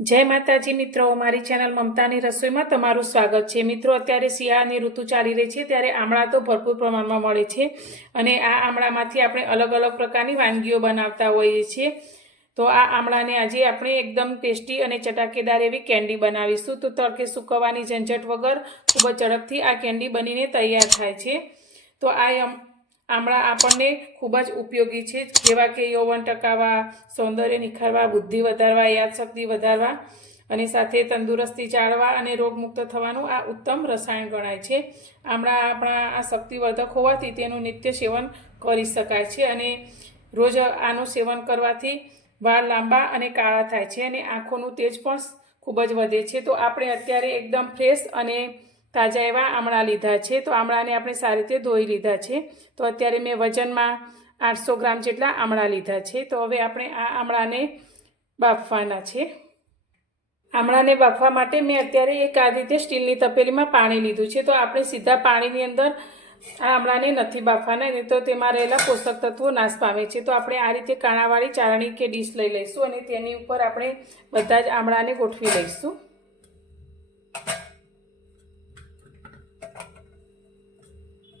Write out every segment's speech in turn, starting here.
જય માતાજી મિત્રો મારી ચેનલ મમતાની રસોઈમાં તમારું સ્વાગત છે. મિત્રો, અત્યારે શિયાળાની ઋતુ ચાલી રહી છે, ત્યારે આમળા તો ભરપૂર પ્રમાણમાં મળે છે અને આ આમળામાંથી આપણે અલગ અલગ પ્રકારની વાનગીઓ બનાવતા હોઈએ છીએ. તો આ આમળાને આજે આપણે એકદમ ટેસ્ટી અને ચટાકેદાર એવી કેન્ડી બનાવીશું. તો તડકે સૂકવવાની ઝંઝટ વગર ખૂબ જ ઝડપથી આ કેન્ડી બનીને તૈયાર થાય છે. તો આ આમળા આપણને ખૂબ જ ઉપયોગી છે. જેવા કે યૌવન ટકાવવા, સૌંદર્ય નિખારવા, બુદ્ધિ વધારવા, યાદશક્તિ વધારવા અને સાથે તંદુરસ્તી જાળવા અને રોગમુક્ત થવાનું આ ઉત્તમ રસાયણ ગણાય છે. આમળા આપણા આ શક્તિવર્ધક હોવાથી તેનું નિત્ય સેવન કરી શકાય છે અને રોજ આનું સેવન કરવાથી વાળ લાંબા અને કાળા થાય છે અને આંખોનું તેજ પણ ખૂબ જ વધે છે. તો આપણે અત્યારે એકદમ ફ્રેશ અને તાજા એવા આમળા લીધા છે. તો આમળાને આપણે સારી રીતે ધોઈ લીધા છે. તો અત્યારે મેં વજનમાં આઠસો ગ્રામ જેટલા આમળા લીધા છે. તો હવે આપણે આ આમળાને બાફવાના છે. આમળાને બાફવા માટે મેં અત્યારે એક આ રીતે સ્ટીલની તપેલીમાં પાણી લીધું છે. તો આપણે સીધા પાણીની અંદર આ આમળાને નથી બાફવાના. નહીં તો તેમાં રહેલા પોષક તત્વો નાશ પામે છે. તો આપણે આ રીતે કાણાવાળી ચારણી કે ડીશ લઈ લઈશું અને તેની ઉપર આપણે બધા જ આમળાને ગોઠવી લઈશું.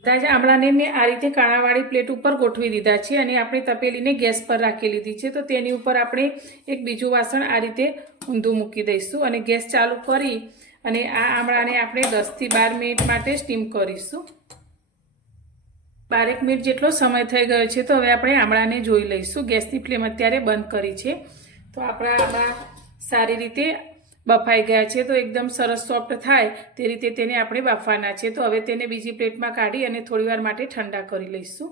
બધા જ આમળાને મેં આ રીતે કાણાવાળી પ્લેટ ઉપર ગોઠવી દીધા છે અને આપણે તપેલીને ગેસ પર રાખી લીધી છે. તો તેની ઉપર આપણે એક બીજું વાસણ આ રીતે ઊંધું મૂકી દઈશું અને ગેસ ચાલુ કરી અને આ આમળાને આપણે દસથી બાર મિનિટ માટે સ્ટીમ કરીશું. બારેક મિનિટ જેટલો સમય થઈ ગયો છે તો હવે આપણે આમળાને જોઈ લઈશું. ગેસની ફ્લેમ અત્યારે બંધ કરી છે. તો આપણા આમળા સારી રીતે બફાઈ ગયા છે, તો એકદમ સરસ સોફ્ટ થાય તે રીતે તેને આપણે બાફવાના છે. તો હવે તેને બીજી પ્લેટમાં કાઢી અને થોડીવાર માટે ઠંડા કરી લઈશું.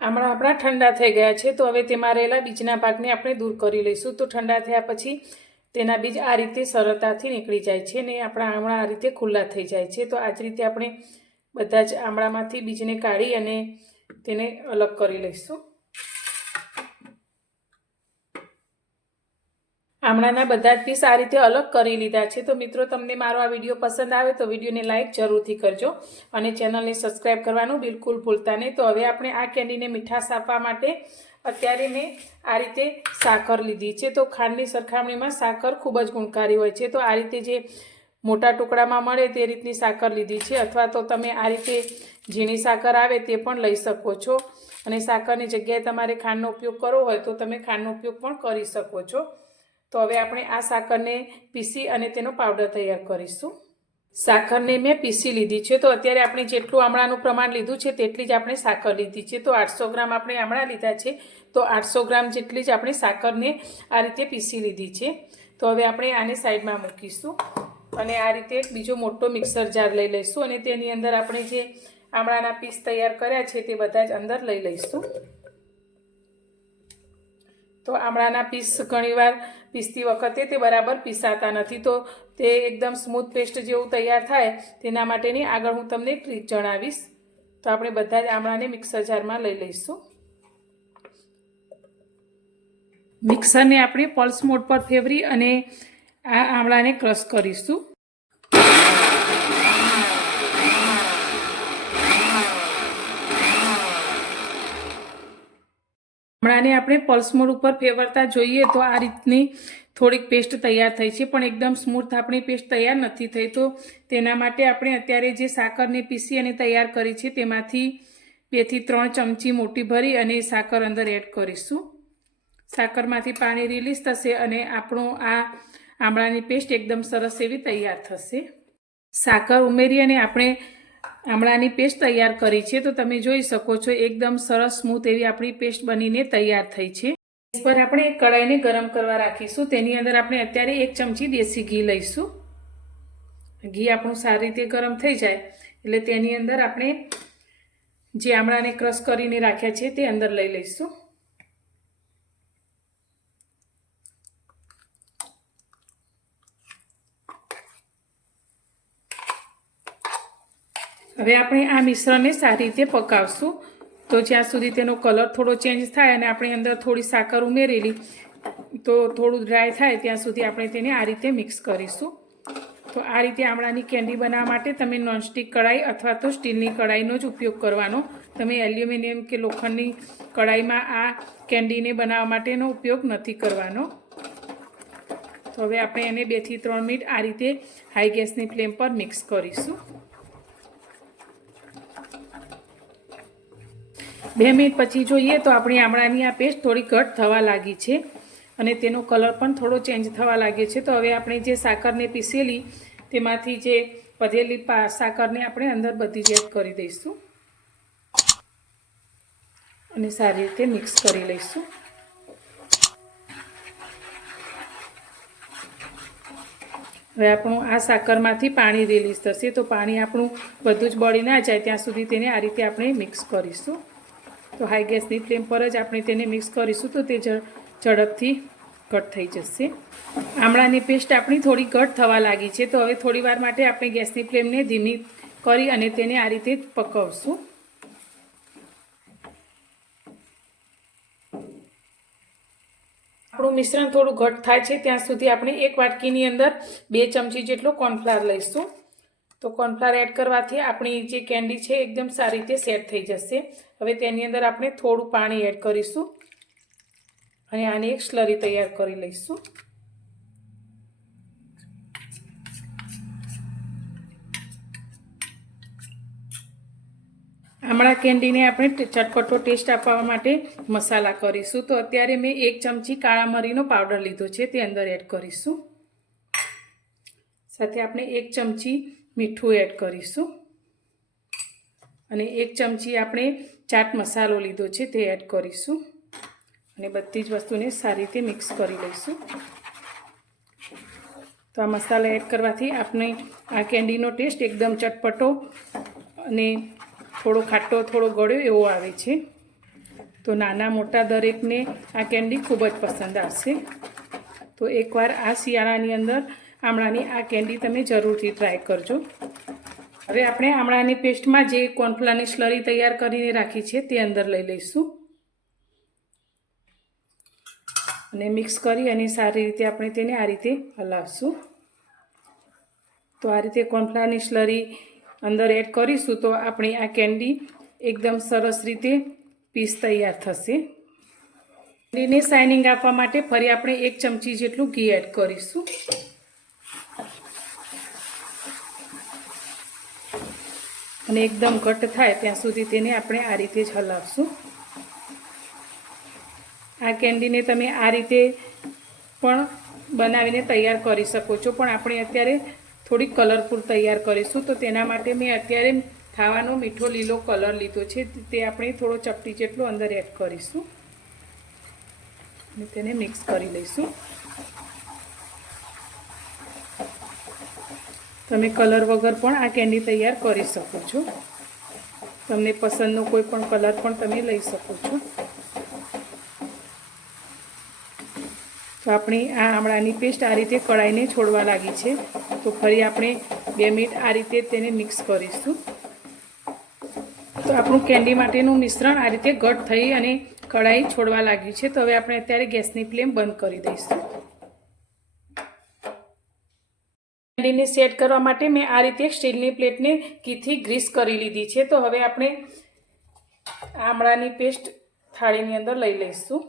આમળા આપણા ઠંડા થઈ ગયા છે, તો હવે તેમાં રહેલા બીજના ભાગને આપણે દૂર કરી લઈશું. તો ઠંડા થયા પછી તેના બીજ આ રીતે સરળતાથી નીકળી જાય છે ને આપણા આમળા આ રીતે ખુલ્લા થઈ જાય છે. તો આ જ રીતે આપણે બધા જ આમળામાંથી બીજને કાઢી અને તેને અલગ કરી લઈશું. આમળાના બધા જ પીસ આ રીતે અલગ કરી લીધા છે. તો મિત્રો, તમને મારો આ વીડિયો પસંદ આવે તો વિડીયોને લાઇક જરૂરથી કરજો અને ચેનલને સબસ્ક્રાઈબ કરવાનું બિલકુલ ભૂલતા નહીં. તો હવે આપણે આ કેન્ડીને મીઠાશ આપવા માટે અત્યારે મેં આ રીતે સાકર લીધી છે. તો ખાંડની સરખામણીમાં સાકર ખૂબ જ ગુણકારી હોય છે. તો આ રીતે જે મોટા ટુકડામાં મળે તે રીતની સાકર લીધી છે. અથવા તો તમે આ રીતે ઝીણી સાકર આવે તે પણ લઈ શકો છો. અને સાકરની જગ્યાએ તમારે ખાંડનો ઉપયોગ કરવો હોય તો તમે ખાંડનો ઉપયોગ પણ કરી શકો છો. તો હવે આપણે આ સાકરને પીસી અને તેનો પાવડર તૈયાર કરીશું. સાકરને મેં પીસી લીધી છે, તો અત્યારે આપણે જેટલું આમળાનું પ્રમાણ લીધું છે તેટલી જ આપણે સાકર લીધી છે. તો આઠસો ગ્રામ આપણે આમળા લીધા છે, તો આઠસો ગ્રામ જેટલી જ આપણે સાકરને આ રીતે પીસી લીધી છે. તો હવે આપણે આને સાઈડમાં મૂકીશું અને આ રીતે એક બીજો મોટો મિક્સર જાર લઈ લઈશું અને તેની અંદર આપણે જે આમળાના પીસ તૈયાર કર્યા છે તે બધા જ અંદર લઈ લઈશું. તો આમળાના પીસ ઘણીવાર પીસતી વખતે તે બરાબર પીસાતા નથી. તો તે એકદમ સ્મૂથ પેસ્ટ જેવું તૈયાર થાય તેના માટેની આગળ હું તમને ટ્રીક જણાવીશ. તો આપણે બધા જ આમળાને મિક્સર જારમાં લઈ લઈશું. મિક્સરને આપણે પલ્સ મોડ પર ફેવરી અને આ આમળાને ક્રશ કરીશું. આમળાને આપણે પલ્સમોડ ઉપર ફેરવતા જોઈએ તો આ રીતની થોડીક પેસ્ટ તૈયાર થઈ છે. પણ એકદમ સ્મૂથ આપણી પેસ્ટ તૈયાર નથી થઈ. તો તેના માટે આપણે અત્યારે જે સાકરને પીસી અને તૈયાર કરી છે તેમાંથી બેથી ત્રણ ચમચી મોટી ભરી અને સાકર અંદર એડ કરીશું. સાકરમાંથી પાણી રિલીઝ થશે અને આપણું આ આમળાની પેસ્ટ એકદમ સરસ એવી તૈયાર થશે. સાકર ઉમેરી અને આપણે આમળાની પેસ્ટ તૈયાર કરી છે, તો તમે જોઈ શકો છો, એકદમ સરસ, સ્મૂથ એવી આપણી પેસ્ટ બનીને તૈયાર થઈ છે. ગેસ પર આપણે એક કડાઈને ગરમ કરવા રાખીશું. તેની અંદર આપણે અત્યારે એક ચમચી દેશી ઘી લઈશું. ઘી આપણું સારી રીતે ગરમ થઈ જાય, એટલે તેની અંદર આપણે જે આમળાને ક્રશ કરીને રાખ્યા છે, તે અંદર લઈ લઈશું. હવે આપણે આ મિશ્રણને સારી રીતે પકાવશું. તો જ્યાં સુધી તેનો કલર થોડો ચેન્જ થાય અને આપણે અંદર થોડી સાકર ઉમેરેલી, તો થોડું ડ્રાય થાય, ત્યાં સુધી આપણે તેને આ રીતે મિક્સ કરીશું. તો આ રીતે આમળાની કેન્ડી બનાવવા માટે તમે નોનસ્ટિક કઢાઈ અથવા તો સ્ટીલની કઢાઈનો જ ઉપયોગ કરવાનો. તમે એલ્યુમિનિયમ કે લોખંડની કઢાઈમાં આ કેન્ડીને બનાવવા માટેનો ઉપયોગ નથી કરવાનો. તો હવે આપણે એને બેથી ત્રણ મિનિટ આ રીતે હાઈ ગેસની ફ્લેમ પર મિક્સ કરીશું. બે મિનિટ પછી જોઈએ તો આપણી આમળાની આ પેસ્ટ થોડી ઘટ થવા લાગી છે અને તેનો કલર પણ થોડો ચેન્જ થવા લાગ્યો છે. તો હવે આપણે જે સાકરને પીસેલી તેમાંથી જે વધેલી પા સાકરને આપણે અંદર બધી જ કરી દઈશું. અને સારી રીતે મિક્સ કરી લઈશું. હવે આપણું આ સાકરમાંથી પાણી રિલીઝ થશે તો પાણી આપણું બધું જ બળી ના જાય. ત્યાં સુધી તેને આ રીતે આપણે મિક્સ કરીશું. તો હાઈ ગેસની ફ્લેમ પર જ આપણે તેને મિક્સ કરીશું તો તે ઝડપથી ઘટ થઈ જશે. આમળાની પેસ્ટ આપણી થોડી ઘટ થવા લાગી છે, તો હવે થોડી વાર માટે આપણે ગેસની ફ્લેમને ધીમી કરી અને તેને આ રીતે પકવશું. આપણું મિશ્રણ થોડું ઘટ થાય છે, ત્યાં સુધી આપણે એક વાટકીની અંદર બે ચમચી જેટલો કોર્નફ્લાર લઈશું. તો કોર્નફ્લાર એડ કરવાથી આપણી જે કેન્ડી છે એકદમ સારી રીતે સેટ થઈ જશે. હવે તેની અંદર આપણે થોડું પાણી એડ કરીશું અને આની એક સ્લરી તૈયાર કરી લઈશું. આમળા કેન્ડીને આપણે ચટપટો ટેસ્ટ આપવા માટે મસાલા કરીશું. તો અત્યારે મેં એક ચમચી કાળા મરીનો પાવડર લીધો છે, તે અંદર એડ કરીશું. સાથે આપણે એક ચમચી મીઠું એડ કરીશું. અને એક ચમચી આપણે ચાટ મસાલો લીધો છે તે એડ કરીશું. અને બધી જ વસ્તુને સારી રીતે મિક્સ કરી લઈશું. તો આ મસાલા એડ કરવાથી આપણે આ કેન્ડીનો ટેસ્ટ એકદમ ચટપટો અને થોડો ખાટો, થોડો ગળ્યો એવો આવે છે. તો નાના મોટા દરેકને આ કેન્ડી ખૂબ જ પસંદ આવશે. તો એકવાર આ શિયાળાની અંદર આમળાની આ કેન્ડી તમે જરૂરથી ટ્રાય કરજો. હવે આપણે આમળાની પેસ્ટમાં જે કોર્નફ્લાની સ્લરી તૈયાર કરીને રાખી છે તે અંદર લઈ લઈશું. અને મિક્સ કરી અને સારી રીતે આપણે તેને આ રીતે હલાવશું. તો આ રીતે કોર્નફ્લાની સ્લરી અંદર એડ કરીશું તો આપણી આ કેન્ડી એકદમ સરસ રીતે પીસ તૈયાર થશે. કેન્ડીને શાઇનિંગ આપવા માટે ફરી આપણે એક ચમચી જેટલું ઘી એડ કરીશું. અને એકદમ ઘટ થાય ત્યાં સુધી તેને આપણે આ રીતે જ હલાવશું. આ કેન્ડીને તમે આ રીતે પણ બનાવીને તૈયાર કરી શકો છો. પણ આપણે અત્યારે થોડી કલરફુલ તૈયાર કરીશું. તો તેના માટે મેં અત્યારે ખાવાનો મીઠો લીલો કલર લીધો છે. તે આપણે થોડો ચપટી જેટલો અંદર એડ કરીશું. અને તેને મિક્સ કરી લઈશું. તમે કલર વગર પણ આ કેન્ડી તૈયાર કરી શકો છો. તમને પસંદનો કોઈ પણ કલર પણ તમે લઈ શકો છો. તો આપણી આ આમળાની પેસ્ટ આ રીતે કડાઈને છોડવા લાગી છે. તો ફરી આપણે બે મિનિટ આ રીતે તેને મિક્સ કરીશું. તો આપણું કેન્ડી માટેનું મિશ્રણ આ રીતે ઘટ થઈ અને કઢાઈ છોડવા લાગ્યું છે. તો હવે આપણે અત્યારે ગેસની ફ્લેમ બંધ કરી દઈશું. કેન્ડીને સેટ કરવા માટે મેં આ રીતે સ્ટીલની પ્લેટને કીથી ગ્રીસ કરી લીધી છે. તો હવે આપણે આમળાની પેસ્ટ થાળીની અંદર લઈ લઈશું.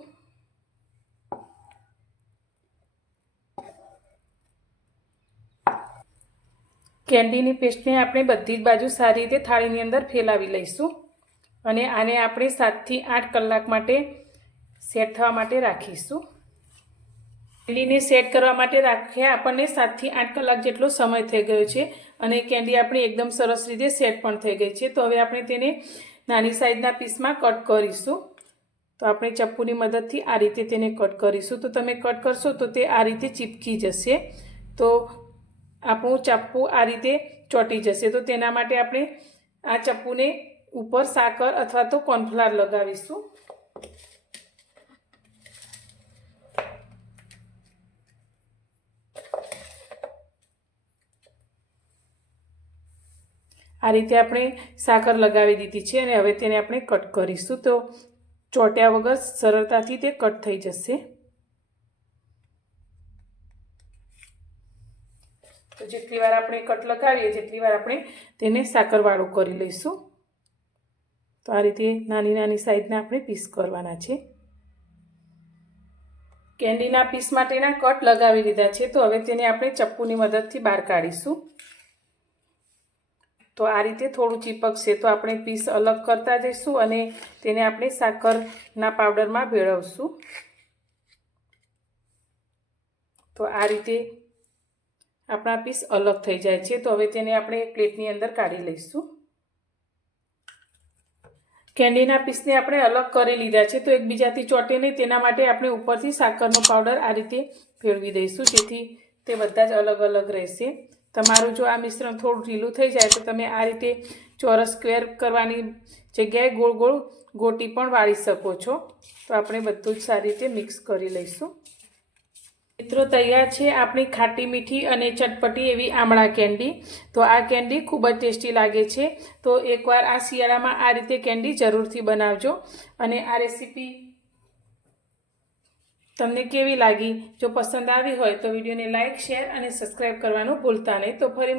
કેન્ડીની પેસ્ટને આપણે બધી જ બાજુ સારી રીતે થાળીની અંદર ફેલાવી લઈશું અને આને આપણે સાતથી આઠ કલાક માટે સેટ થવા માટે રાખીશું. કેન્ડીને સેટ કરવા માટે રાખ્યા આપણને સાતથી આઠ કલાક જેટલો સમય થઈ ગયો છે અને કેન્ડી આપણી એકદમ સરસ રીતે સેટ પણ થઈ ગઈ છે. તો હવે આપણે તેને નાની સાઈઝના પીસમાં કટ કરીશું. તો આપણે ચપ્પુની મદદથી આ રીતે તેને કટ કરીશું. તો તમે કટ કરશો તો તે આ રીતે ચીપકી જશે. તો આપણું ચપ્પુ આ રીતે ચોંટી જશે. તો તેના માટે આપણે આ ચપ્પુને ઉપર સાકર અથવા તો કોર્નફ્લાર લગાવીશું. આ રીતે આપણે સાકર લગાવી દીધી છે અને હવે તેને આપણે કટ કરીશું. તો ચોટ્યા વગર સરળતાથી તે કટ થઈ જશે. તો જેટલી વાર આપણે કટ લગાવીએ, જેટલી વાર આપણે તેને સાકરવાળું કરી લઈશું. તો આ રીતે નાની નાની સાઈઝના આપણે પીસ કરવાના છે. કેન્ડીના પીસ માટેના કટ લગાવી લીધા છે. તો હવે તેને આપણે ચપ્પુની મદદથી બહાર કાઢીશું. તો આ રીતે થોડું ચીપકશે તો આપણે પીસ અલગ કરતા જઈશું અને તેને આપણે સાકરના પાવડરમાં ભેળવશું. તો આ રીતે આપણા પીસ અલગ થઈ જાય છે તો હવે તેને આપણે પ્લેટની અંદર કાઢી લઈશું. કેન્ડીના પીસને આપણે અલગ કરી લીધા છે તો એકબીજાથી ચોટે નહીં, તેના માટે આપણે ઉપરથી સાકરનો પાવડર આ રીતે ફેરવી દઈશું જેથી તે બધા જ અલગ અલગ રહેશે. તમારું જો આ મિશ્રણ થોડું ઢીલું થઈ જાય તો તમે આ રીતે ચોરસ સ્ક્વેર કરવાની જગ્યાએ ગોળ ગોળ ગોટી પણ વાળી શકો છો. તો આપણે બધું જ સારી રીતે મિક્સ કરી લઈશું. મિત્રો, તૈયાર છે આપણી ખાટી મીઠી અને ચટપટી એવી આમળા કેન્ડી. તો આ કેન્ડી ખૂબ જ ટેસ્ટી લાગે છે. તો એકવાર આ શિયાળામાં આ રીતે કેન્ડી જરૂરથી બનાવજો. અને આ રેસીપી તમને કેવી લાગી? જો પસંદ આવી હોય તો વિડીયોને લાઇક શેર અને સબસ્ક્રાઈબ કરવાનું ભૂલતા નહીં. તો ફરી